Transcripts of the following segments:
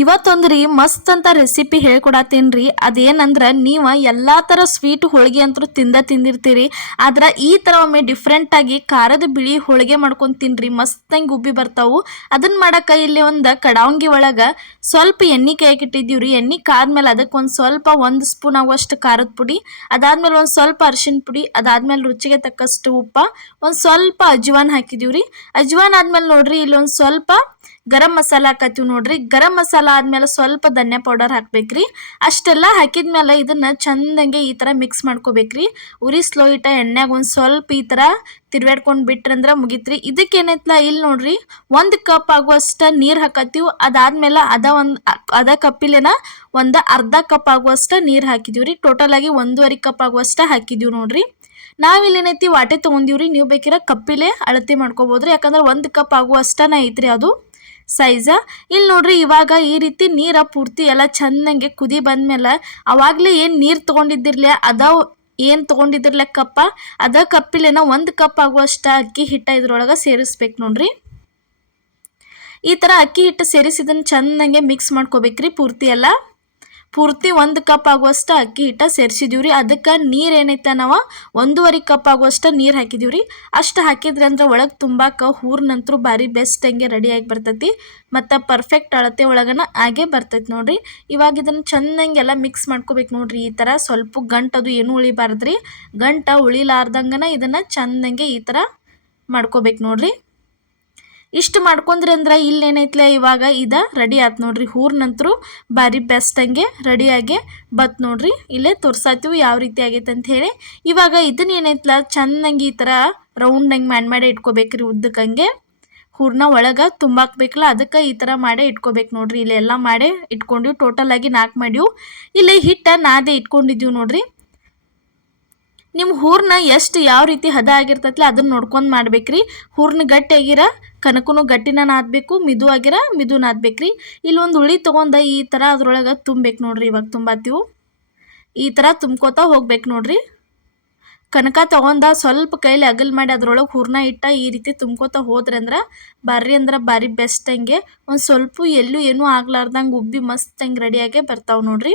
ಇವತ್ತೊಂದ್ರಿ ಮಸ್ತ್ ಅಂತ ರೆಸಿಪಿ ಹೇಳ್ಕೊಡತ್ತೇನ್ರಿ. ಅದೇನಂದ್ರೆ ನೀವು ಎಲ್ಲಾ ತರ ಸ್ವೀಟ್ ಹೋಳಿಗೆ ಅಂತೂ ತಿಂದಿರ್ತೀರಿ. ಆದ್ರೆ ಈ ತರ ಒಮ್ಮೆ ಡಿಫ್ರೆಂಟ್ ಆಗಿ ಖಾರದ ಬಿಳಿ ಹೋಳಿಗೆ ಮಾಡ್ಕೊಂಡ್ ತಿನ್ರಿ, ಮಸ್ತಂಗ್ ಉಬ್ಬಿ ಬರ್ತಾವು. ಅದನ್ನ ಮಾಡಕ ಇಲ್ಲಿ ಒಂದು ಕಡಾವಂಗಿ ಒಳಗ ಸ್ವಲ್ಪ ಎಣ್ಣೆ ಕಾಯಕ್ಕೆ ಇಟ್ಟಿದ್ದೀವ್ರಿ. ಎಣ್ಣೆ ಕಾದ್ಮೇಲೆ ಅದಕ್ಕೆ ಒಂದು ಸ್ವಲ್ಪ 1 ಸ್ಪೂನ್ ಆಗುವಷ್ಟು ಖಾರದ ಪುಡಿ, ಅದಾದ್ಮೇಲೆ ಒಂದು ಸ್ವಲ್ಪ ಅರಿಶಿನ ಪುಡಿ, ಅದಾದ್ಮೇಲೆ ರುಚಿಗೆ ತಕ್ಕಷ್ಟು ಉಪ್ಪ, ಒಂದು ಸ್ವಲ್ಪ ಅಜ್ವಾನ್ ಹಾಕಿದೀವ್ರಿ. ಅಜ್ವಾನ್ ಆದ್ಮೇಲೆ ನೋಡ್ರಿ ಇಲ್ಲಿ ಒಂದು ಸ್ವಲ್ಪ ಗರಂ ಮಸಾಲ ಹಾಕತ್ತೀವಿ ನೋಡ್ರಿ. ಗರಂ ಮಸಾಲ ಆದ್ಮೇಲೆ ಸ್ವಲ್ಪ ಧನ್ಯಾ ಪೌಡರ್ ಹಾಕ್ಬೇಕ್ರಿ. ಅಷ್ಟೆಲ್ಲ ಹಾಕಿದ್ಮೇಲೆ ಇದನ್ನ ಚಂದಂಗೆ ಈ ತರ ಮಿಕ್ಸ್ ಮಾಡ್ಕೋಬೇಕ್ರಿ. ಉರಿ ಸ್ಲೋ ಇಟ್ಟ ಎಣ್ಣೆಗೆ ಒಂದು ಸ್ವಲ್ಪ ಈ ತರ ತಿರ್ವಾಡ್ಕೊಂಡು ಬಿಟ್ರಂದ್ರೆ ಮುಗಿತ್ರಿ. ಇದಕ್ಕೆ ಏನೈತ್ಲ ಇಲ್ಲಿ ನೋಡ್ರಿ 1 ಕಪ್ ಆಗುವಷ್ಟ ನೀರ್ ಹಾಕತ್ತೀವಿ. ಅದಾದ್ಮೇಲೆ ಅದ ಕಪ್ಪಿಲೇನ ಒಂದು ಅರ್ಧ ಕಪ್ ಆಗುವಷ್ಟ ನೀರ್ ಹಾಕಿದೀವ್ರಿ. ಟೋಟಲ್ ಆಗಿ 1.5 ಕಪ್ ಆಗುವಷ್ಟ ಹಾಕಿದೀವಿ ನೋಡ್ರಿ. ನಾವಿಲ್ಲಿ ಏನೈತಿ ವಾಟೆ ತಗೊಂಡಿವ್ರಿ. ನೀವು ಬೇಕಿರ ಕಪ್ಪಿಲೆ ಅಳತೆ ಮಾಡ್ಕೋಬೋದ್ರಿ, ಯಾಕಂದ್ರೆ 1 ಕಪ್ ಆಗುವಷ್ಟನ ಐತ್ರಿ ಅದು ಸೈಜ. ಇಲ್ಲಿ ನೋಡ್ರಿ ಇವಾಗ ಈ ರೀತಿ ನೀರ ಪೂರ್ತಿ ಎಲ್ಲ ಚೆನ್ನಾಗಿ ಕುದಿ ಬಂದ್ಮೇಲೆ ಅವಾಗ್ಲೇ ಏನ್ ನೀರ್ ತಗೊಂಡಿದ್ದಿರ್ಲಿ ಏನ್ ತಗೊಂಡಿದ್ದಿರ್ಲ ಕಪ್ಪ, ಅದ ಕಪ್ಪಿಲೇನ 1 ಕಪ್ ಆಗುವಷ್ಟ ಅಕ್ಕಿ ಹಿಟ್ಟ ಇದ್ರೊಳಗ ಸೇರಿಸ್ಬೇಕು ನೋಡ್ರಿ. ಈ ತರ ಅಕ್ಕಿ ಹಿಟ್ಟು ಸೇರಿಸಿದನ್ನ ಚೆನ್ನಾಗಿ ಮಿಕ್ಸ್ ಮಾಡ್ಕೋಬೇಕ್ರಿ. ಪೂರ್ತಿ 1 ಕಪ್ ಆಗುವಷ್ಟ ಅಕ್ಕಿ ಹಿಟ್ಟ ಸೇರಿಸಿದೀವ್ರಿ. ಅದಕ್ಕೆ ನೀರು ಏನೈತೆ ನಾವು 1.5 ಕಪ್ ಆಗುವಷ್ಟ ನೀರು ಹಾಕಿದೀವ್ರಿ. ಅಷ್ಟು ಹಾಕಿದ್ರಿ ಅಂದ್ರೆ ಒಳಗೆ ತುಂಬಾಕ ಹೂರ್ನಂತರೂ ಭಾರಿ ಬೆಸ್ಟ್ ಹಂಗೆ ರೆಡಿಯಾಗಿ ಬರ್ತೈತಿ, ಮತ್ತು ಪರ್ಫೆಕ್ಟ್ ಅಳತೆ ಒಳಗನ ಆಗೇ ಬರ್ತೈತಿ ನೋಡ್ರಿ. ಇವಾಗ ಇದನ್ನು ಚೆನ್ನಾಗೆಲ್ಲ ಮಿಕ್ಸ್ ಮಾಡ್ಕೋಬೇಕು ನೋಡ್ರಿ. ಈ ಥರ ಸ್ವಲ್ಪ ಗಂಟದು ಏನೂ ಉಳಿಬಾರ್ದ್ರಿ. ಗಂಟ ಉಳಿಲಾರ್ದಂಗನ ಇದನ್ನು ಚೆನ್ನಾಗೆ ಈ ಥರ ಮಾಡ್ಕೋಬೇಕು ನೋಡ್ರಿ. ಇಷ್ಟು ಮಾಡ್ಕೊಂಡ್ರಿ ಅಂದ್ರೆ ಇಲ್ಲಿ ಏನೈತ್ಲೆ ಇವಾಗ ರೆಡಿ ಆಯ್ತು ನೋಡ್ರಿ. ಹೂರ್ನಂತರೂ ಭಾರಿ ಬೆಸ್ಟ್ ಹಂಗೆ ರೆಡಿಯಾಗಿ ಬತ್ ನೋಡ್ರಿ. ಇಲ್ಲೇ ತೋರ್ಸಾತೀವಿ ಯಾವ ರೀತಿ ಆಗೈತೆ ಅಂತ ಹೇಳಿ. ಇವಾಗ ಇದನ್ನ ಏನೈತ್ಲ ಚೆನ್ನಾಗಿ ಈ ಥರ ರೌಂಡ್ ಹಂಗೆ ಮಾಡಿ ಇಟ್ಕೋಬೇಕ್ರಿ. ಉದ್ದಕ್ಕಂಗೆ ಹೂರ್ನ ಒಳಗೆ ತುಂಬಾಕ್ಬೇಕಲ್ಲ, ಅದಕ್ಕೆ ಈ ಥರ ಮಾಡೇ ಇಟ್ಕೋಬೇಕು ನೋಡ್ರಿ. ಇಲ್ಲಿ ಎಲ್ಲ ಮಾಡೇ ಇಟ್ಕೊಂಡಿವಿ. ಟೋಟಲ್ ಆಗಿ 4 ಮಾಡಿವು. ಇಲ್ಲಿ ಹಿಟ್ಟ ನಾದೇ ಇಟ್ಕೊಂಡಿದ್ದೀವಿ ನೋಡ್ರಿ. ನಿಮ್ಮ ಹೂರ್ನ ಎಷ್ಟು ಯಾವ ರೀತಿ ಹದ ಆಗಿರ್ತೈತ್ಲ ಅದನ್ನ ನೋಡ್ಕೊಂಡು ಮಾಡ್ಬೇಕ್ರಿ. ಹೂರ್ನ ಗಟ್ಟಿ ಆಗಿರ ಕನಕನು ಗಟ್ಟಿನ ನಾದಬೇಕು, ಮಿದು ಆಗಿರ ಮಿದು ನಾದಬೇಕ್ರಿ. ಇಲ್ಲೊಂದು ಉಳಿ ತೊಗೊಂಡ ಈ ಥರ ಅದ್ರೊಳಗೆ ತುಂಬಬೇಕು ನೋಡ್ರಿ. ಇವಾಗ ತುಂಬಾತೀವಿ ಈ ಥರ ತುಂಬ್ಕೋತಾ ಹೋಗ್ಬೇಕು ನೋಡ್ರಿ. ಕನಕ ತೊಗೊಂಡ ಸ್ವಲ್ಪ ಕೈಲಿ ಅಗಲ್ ಮಾಡಿ ಅದ್ರೊಳಗೆ ಹೂರ್ನ ಇಟ್ಟ ಈ ರೀತಿ ತುಂಬ್ಕೋತಾ ಹೋದ್ರಿ ಅಂದ್ರೆ ಭಾರಿ ಬೆಸ್ಟ್ ಹಂಗೆ ಒಂದು ಸ್ವಲ್ಪ ಎಲ್ಲೂ ಏನೂ ಆಗ್ಲಾರ್ದಂಗೆ ಉಬ್ಬಿ ಮಸ್ತ್ ಹಂಗೆ ರೆಡಿಯಾಗೆ ಬರ್ತಾವೆ ನೋಡ್ರಿ.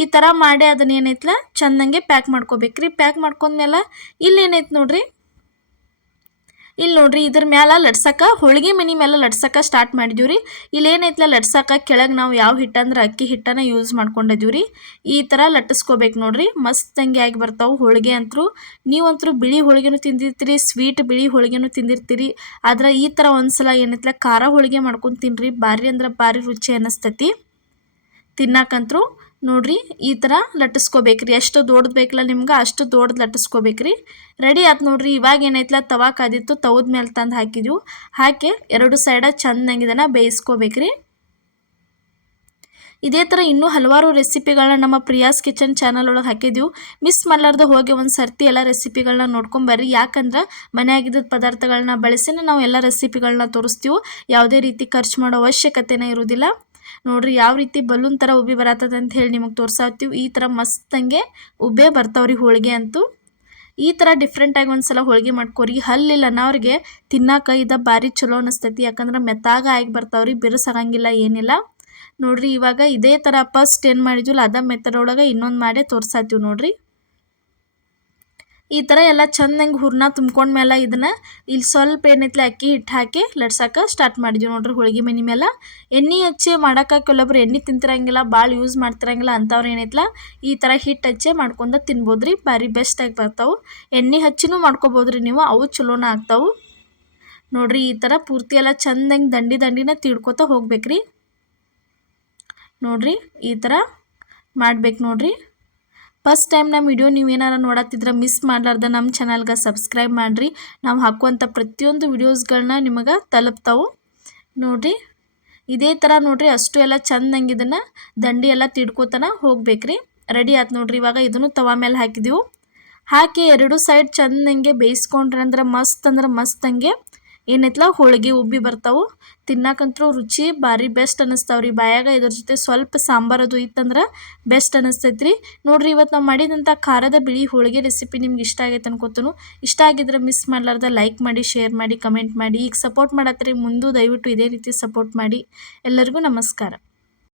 ಈ ಥರ ಮಾಡಿ ಅದನ್ನ ಏನೈತ್ಲ ಚಂದಂಗೆ ಪ್ಯಾಕ್ ಮಾಡ್ಕೋಬೇಕ್ರಿ. ಪ್ಯಾಕ್ ಮಾಡ್ಕೊಂಡ್ಮೇಲೆ ಇಲ್ಲಿ ಏನೈತೆ ನೋಡ್ರಿ, ಇಲ್ಲಿ ನೋಡ್ರಿ ಇದ್ರ ಮ್ಯಾಲ ಲಟ್ಸಕ್ಕೆ ಹೋಳಿಗೆ ಮನಿ ಮೇಲೆ ಲಟ್ಸಕ್ಕೆ ಸ್ಟಾರ್ಟ್ ಮಾಡಿದೀವ್ರಿ. ಇಲ್ಲಿ ಏನೈತ್ಲ ಲಟ್ಸಕ್ಕೆ ಕೆಳಗೆ ನಾವು ಯಾವ ಹಿಟ್ಟಂದ್ರೆ ಅಕ್ಕಿ ಹಿಟ್ಟನ್ನ ಯೂಸ್ ಮಾಡ್ಕೊಂಡಿದ್ದೀವ್ರಿ. ಈ ಥರ ಲಟ್ಟಿಸ್ಕೋಬೇಕು ನೋಡ್ರಿ. ಮಸ್ತ್ ಹಂಗೆ ಆಗಿ ಬರ್ತಾವೆ ಹೋಳಿಗೆ ಅಂತರೂ. ನೀವಂತರೂ ಬಿಳಿ ಹೋಳಿಗೆನೂ ತಿಂದಿರ್ತೀರಿ, ಸ್ವೀಟ್ ಬಿಳಿ ಹೋಳಿಗೆನೂ ತಿಂದಿರ್ತೀರಿ. ಆದ್ರೆ ಈ ಥರ ಒಂದ್ಸಲ ಏನೈತ್ಲ ಖಾರ ಹೋಳಿಗೆ ಮಾಡ್ಕೊಂಡು ತಿನ್ರಿ. ಭಾರಿ ಅಂದ್ರೆ ಭಾರಿ ರುಚಿ ಅನ್ನಿಸ್ತೈತಿ ತಿನ್ನಾಕಂತರೂ. ನೋಡ್ರಿ ಈ ಥರ ಲಟ್ಟಿಸ್ಕೋಬೇಕ್ರಿ. ಎಷ್ಟು ದೊಡ್ಡದು ಬೇಕಲ್ಲ ನಿಮ್ಗೆ ಅಷ್ಟು ದೊಡ್ಡದು ಲಟ್ಟಿಸ್ಕೋಬೇಕ್ರಿ. ರೆಡಿ ಆಯ್ತು ನೋಡ್ರಿ. ಇವಾಗ ಏನೈತ್ಲ ತವಾ ಕಾದಿತ್ತು, ತವದ ಮೇಲೆ ತಂದು ಹಾಕಿದ್ವು. ಹಾಕಿ 2 ಸೈಡ ಚಂದಂಗೆ ಇದನ್ನು ಬೇಯಿಸ್ಕೋಬೇಕ್ರಿ. ಇದೇ ಥರ ಇನ್ನೂ ಹಲವಾರು ರೆಸಿಪಿಗಳನ್ನ ನಮ್ಮ ಪ್ರಿಯಾಸ್ ಕಿಚನ್ ಚಾನಲ್ ಒಳಗೆ ಹಾಕಿದ್ದೀವಿ. ಮಿಸ್ ಮಾಡಲಾರ್ದು ಹೋಗಿ ಒಂದು ಸರ್ತಿ ಎಲ್ಲ ರೆಸಿಪಿಗಳನ್ನ ನೋಡ್ಕೊಂಬರ್ರಿ. ಯಾಕಂದ್ರೆ ಮನೆಯಾಗಿದ್ದ ಪದಾರ್ಥಗಳನ್ನ ಬಳಸಿನೇ ನಾವು ಎಲ್ಲ ರೆಸಿಪಿಗಳನ್ನ ತೋರಿಸ್ತೀವಿ. ಯಾವುದೇ ರೀತಿ ಖರ್ಚು ಮಾಡೋ ಅವಶ್ಯಕತೆನೇ ಇರೋದಿಲ್ಲ. ನೋಡ್ರಿ ಯಾವ ರೀತಿ ಬಲೂನ್ ಥರ ಉಬ್ಬಿ ಬರತ್ತದ ಅಂತ ಹೇಳಿ ನಿಮಗೆ ತೋರ್ಸಾತೀವಿ. ಈ ಥರ ಮಸ್ತಂಗೆ ಉಬ್ಬೇ ಬರ್ತಾವ್ರಿ ಹೋಳಿಗೆ ಅಂತೂ. ಈ ಥರ ಡಿಫ್ರೆಂಟಾಗಿ ಒಂದ್ಸಲ ಹೋಳಿಗೆ ಮಾಡ್ಕೋರಿ. ಹಲ್ಲಿಲ್ಲ ಅನ್ನೋರಿಗೆ ತಿನ್ನಾಕ ಭಾರಿ ಚಲೋ ಅನಿಸ್ತೈತಿ. ಯಾಕಂದ್ರೆ ಮೆತ್ತಾಗ ಆಗಿ ಬರ್ತಾವ್ರಿ, ಬಿರುಸಾಗಂಗಿಲ್ಲ ಏನಿಲ್ಲ ನೋಡ್ರಿ. ಇವಾಗ ಇದೇ ಥರ ಫಸ್ಟ್ ಏನು ಮಾಡಿದ್ವಿಲ್ಲ ಅದ ಮೆಥಡ್ ಒಳಗೆ ಇನ್ನೊಂದು ಮಾಡೇ ತೋರ್ಸಾತೀವಿ ನೋಡ್ರಿ. ಈ ಥರ ಎಲ್ಲ ಚಂದಂಗೆ ಹೂರ್ನ ತುಂಬ್ಕೊಂಡ್ಮೇಲೆ ಇದನ್ನು ಇಲ್ಲಿ ಸ್ವಲ್ಪ ಏನೈತ್ಲೆ ಅಕ್ಕಿ ಹಿಟ್ಟು ಹಾಕಿ ಲಟ್ಸಕ್ಕೆ ಸ್ಟಾರ್ಟ್ ಮಾಡಿದ್ವಿ ನೋಡ್ರಿ. ಹೋಳಿಗೆ ಮನೆ ಮೇಲೆ ಎಣ್ಣೆ ಹಚ್ಚಿ ಮಾಡೋಕೆ ಕೆಲವೊಬ್ರು ಎಣ್ಣೆ ತಿಂತಿರಂಗಿಲ್ಲ, ಭಾಳ ಯೂಸ್ ಮಾಡ್ತಿರಂಗಿಲ್ಲ. ಅಂಥವ್ರು ಏನೈತ್ಲ ಈ ಥರ ಹಿಟ್ಟು ಹಚ್ಚಿ ಮಾಡ್ಕೊಂಡು ತಿನ್ಬೋದ್ರಿ. ಭಾರಿ ಬೆಸ್ಟಾಗಿ ಬರ್ತಾವೆ. ಎಣ್ಣೆ ಹಚ್ಚಿನೂ ಮಾಡ್ಕೊಬೋದ್ರಿ ನೀವು, ಅವು ಚಲೋನ ಆಗ್ತಾವೆ ನೋಡ್ರಿ. ಈ ಥರ ಪೂರ್ತಿ ಎಲ್ಲ ಚಂದಂಗೆ ದಂಡಿನ ತಿಡ್ಕೋತಾ ಹೋಗ್ಬೇಕ್ರಿ. ನೋಡ್ರಿ ಈ ಥರ ಮಾಡ್ಬೇಕು ನೋಡ್ರಿ. ಫಸ್ಟ್ ಟೈಮ್ ನಮ್ಮ ವಿಡಿಯೋ ನೀವು ಏನಾರ ನೋಡತ್ತಿದ್ರೆ ಮಿಸ್ ಮಾಡಲಾರ್ದ ನಮ್ಮ ಚಾನಲ್ಗೆ ಸಬ್ಸ್ಕ್ರೈಬ್ ಮಾಡಿರಿ. ನಾವು ಹಾಕುವಂಥ ಪ್ರತಿಯೊಂದು ವಿಡಿಯೋಸ್ಗಳನ್ನ ನಿಮಗೆ ತಲುಪ್ತಾವೆ ನೋಡ್ರಿ. ಇದೇ ಥರ ನೋಡ್ರಿ ಅಷ್ಟು ಎಲ್ಲ ಚಂದಂಗೆ ಇದನ್ನು ದಂಡಿ ಎಲ್ಲ ತಿಡ್ಕೋತನ ಹೋಗ್ಬೇಕ್ರಿ. ರೆಡಿ ಆಯ್ತು ನೋಡ್ರಿ. ಇವಾಗ ಇದನ್ನು ತವಾ ಮೇಲೆ ಹಾಕಿದೆವು. ಹಾಕಿ 2 ಸೈಡ್ ಚಂದಂಗೆ ಬೇಯಿಸ್ಕೊಂಡ್ರೆ ಅಂದ್ರೆ ಮಸ್ತ್ ಹಂಗೆ ಏನೈತ್ಲ ಹೋಳಿಗೆ ಉಬ್ಬಿ ಬರ್ತಾವೆ. ತಿನ್ನಾಕಂತೂ ರುಚಿ ಭಾರಿ ಬೆಸ್ಟ್ ಅನ್ನಿಸ್ತಾವ್ರಿ ಬಾಯಾಗ. ಇದ್ರ ಜೊತೆ ಸ್ವಲ್ಪ ಸಾಂಬಾರು ಅದು ಇತ್ತಂದ್ರೆ ಬೆಸ್ಟ್ ಅನ್ನಿಸ್ತೈತ್ರಿ ನೋಡ್ರಿ. ಇವತ್ತು ನಾವು ಮಾಡಿದಂಥ ಖಾರದ ಬಿಳಿ ಹೋಳಿಗೆ ರೆಸಿಪಿ ನಿಮ್ಗೆ ಇಷ್ಟ ಆಗೈತೆ ಅನ್ಕೋತನು. ಇಷ್ಟ ಆಗಿದ್ರೆ ಮಿಸ್ ಮಾಡಲಾರ್ದ ಲೈಕ್ ಮಾಡಿ, ಶೇರ್ ಮಾಡಿ, ಕಮೆಂಟ್ ಮಾಡಿ. ಈಗ ಸಪೋರ್ಟ್ ಮಾಡತ್ರಿ, ಮುಂದೆ ದಯವಿಟ್ಟು ಇದೇ ರೀತಿ ಸಪೋರ್ಟ್ ಮಾಡಿ. ಎಲ್ಲರಿಗೂ ನಮಸ್ಕಾರ.